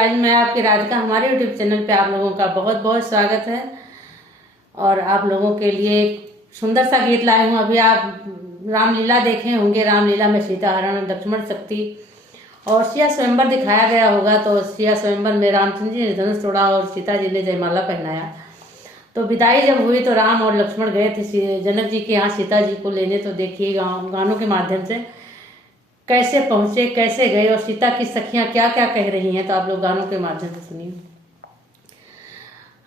आज मैं आपकी राधिका हमारे यूट्यूब चैनल पे आप लोगों का बहुत बहुत स्वागत है। और आप लोगों के लिए एक सुंदर सा गीत लाई हूँ। अभी आप रामलीला देखे होंगे। रामलीला में सीता हरण और लक्ष्मण शक्ति और सिया स्वयंवर दिखाया गया होगा। तो सिया स्वयंवर में रामचंद्र जी ने धनुष तोड़ा और सीता जी ने जयमाला पहनाया। तो विदाई जब हुई तो राम और लक्ष्मण गए थे जनक जी के यहाँ सीता जी को लेने। तो देखिए गानों के माध्यम से कैसे पहुंचे, कैसे गए और सीता की सखियां क्या क्या कह रही हैं। तो आप लोग गानों के माध्यम से सुनिए।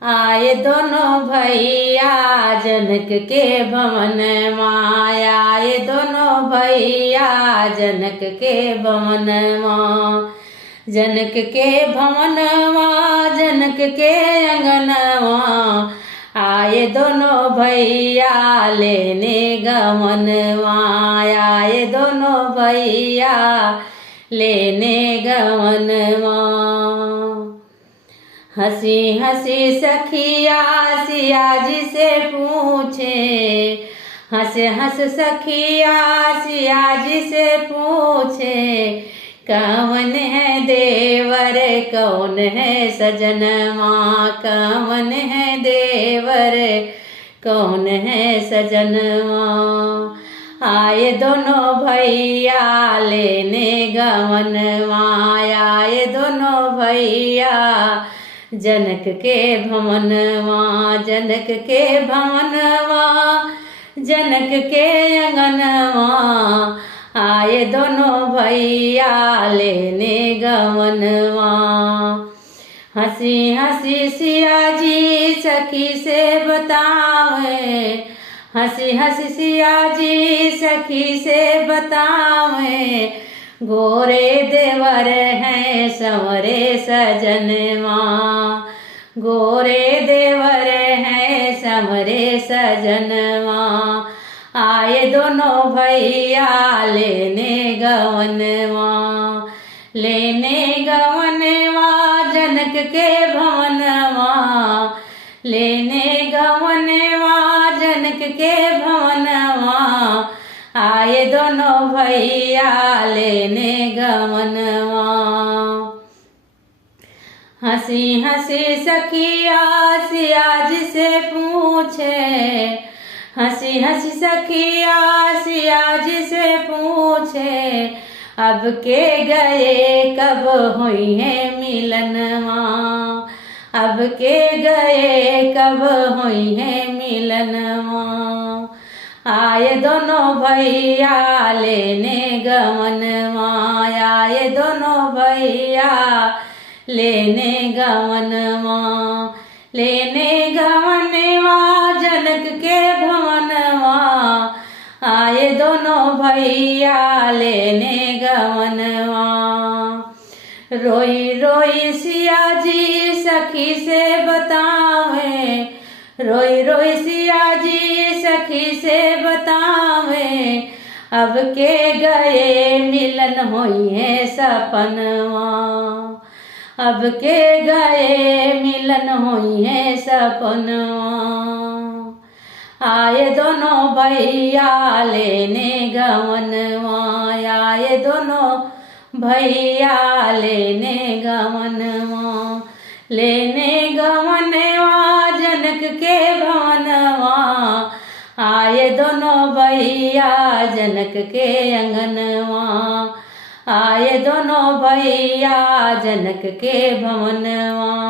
आए दोनों भैया जनक के भवन माया, आए दोनों भैया जनक के भवन माँ, जनक के भवन माँ, जनक के अंगनवा, आए दोनों भैया लेने गमनवा, आए दोनों भैया लेने गमनवा। हंसी हंसी सखिया सिया जी से पूछे, हंस हंस सखिया सिया जी से पूछे, कौन है देवर कौन है सजनवा, कौन है देवर कौन है सजनवा। आए दोनों भैया लेने गमनवा, आए दोनों भैया जनक के भवनवा, जनक के भवनवा, जनक के अंगनवा, आए दोनों भैया लेने गमनवा। हंसी हंसी सिया जी सखी से बतावे, हंसी हंसी सिया जी सखी से बतावे, गोरे देवर हैं संवरे सजनवा, गोरे देवर हैं संवरे सजनवा। आए दोनों भैया लेने गवनवा, लेने गवनवा जनक के भवनवा, लेने गवनवा जनक के भवनवा, आए दोनों भैया लेने गमनवा। हंसी हंसी सखिया सिया जी से पूछे, हंसी हंसी सखिया सिया जी से पूछे, अब के गए कब हुई है मिलनवा, अब के गए कब हुई है मिलनवा। आए दोनों भैया लेने गमनवा, आए दोनों भैया लेने गमनवा, लेने गमनवा जनक के भवनवा, आए दोनों भैया लेने गमनवा। रोई रोई सिया जी सखी से बतावे, रोई रोई सिया जी सखी से बतावे, अब के गए मिलन हुई है सपनवा, अब के गए मिलन हुई है सपनवा। आए दोनों भैया लेने गमनवा, आए दोनों भैया लेने गमनवा, लेने गमनवा जनक के भवनवा, आए दोनों भैया जनक के अंगनवा, आए दोनों भैया जनक के भवनवा।